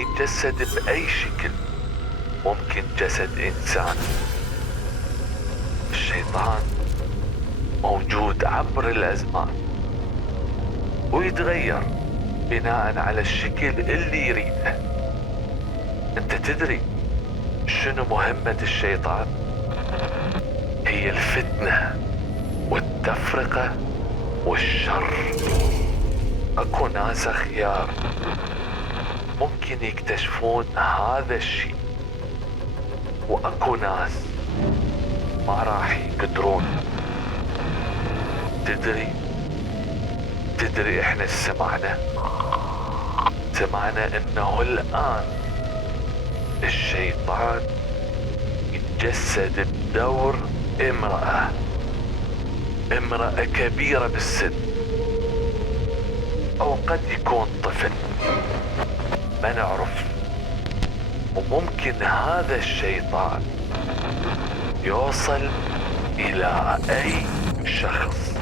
يتجسد بأي شكل، ممكن جسد إنسان. الشيطان موجود عبر الأزمان ويتغير بناء على الشكل اللي يريده. انت تدري شنو مهمة الشيطان؟ هي الفتنة والتفرقة والشر. اكو ناس اخيار ممكن يكتشفون هذا الشيء، واكو ناس ما راح يقدرون. تدري احنا سمعنا انه الان الشيطان يتجسد بدور امرأة كبيرة بالسن، او قد يكون طفل، ما نعرف. وممكن هذا الشيطان يوصل الى اي شخص.